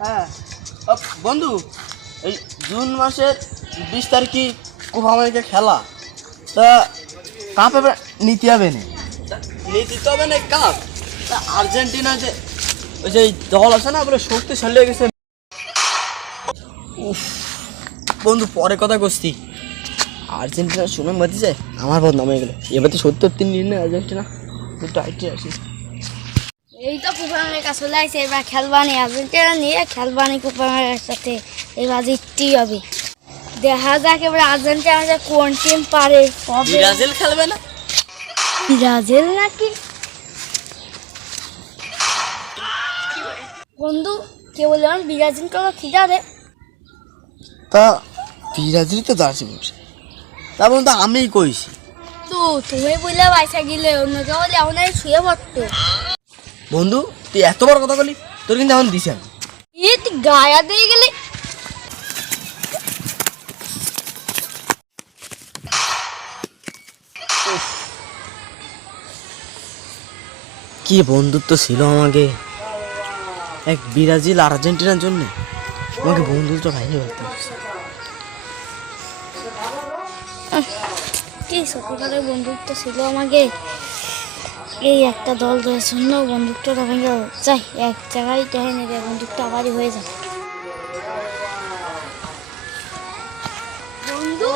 হ্যাঁ বন্ধু এই জুন মাসের বিশ তারিখে কোপা আমেরিকা খেলা। তা কাপ এবার নিতে হবে না। নিতে তো হবে না কাপ। আর্জেন্টিনা যে ওই যে দল আছে না বলে শক্তিশালী হয়ে গেছে। উফ, বন্ধু পরে কথা করছি আর্জেন্টিনা শুনে মধ্যে যায় আমার বদনাম হয়ে গেলো। এবার তো সত্তর তিন দিন আর্জেন্টিনা। আসিস এই তো কুপামের কাছে চলে আসছে এবার খেলবানি আর্জেন্টিনা নিয়ে খেলবানি কুপামের সাথে? এবার জিততেই হবে। দেখা যাক এবার আর্জেন্টিনা কোন টিম পারে। ব্রাজিল খেলবে না? ব্রাজিল নাকি? বন্ধু কে বললাম ব্রাজিল কবে ঠিক আছে তা ব্রাজিল তো দাঁড়িয়ে বসে তা বন্ধু আমিই কইছি। তুমি পয়সা গেলে অন্য কেউ বলে এখন শুয়ে পড়তো। বন্ধু তুই এত বড় কথা বলি তোর কিন্তু এখন দিছি আমি ই তুই গায়া দিয়ে গেলে? কি বন্ধুত্ব ছিল আমাকে? এক ব্রাজিল আর আর্জেন্টিনার জন্য। আমাকে বন্ধুত্ব ভাইয়ে বলতে কি সত্যিকারের বন্ধুত্ব ছিল আমাকে? এই একটা দল দলের জন্য বন্ধুত্বটা ভেঙে। যাই, এক জায়গায় দেখে নেবে বন্ধুত্ব আবারই হয়ে যায় বন্ধু?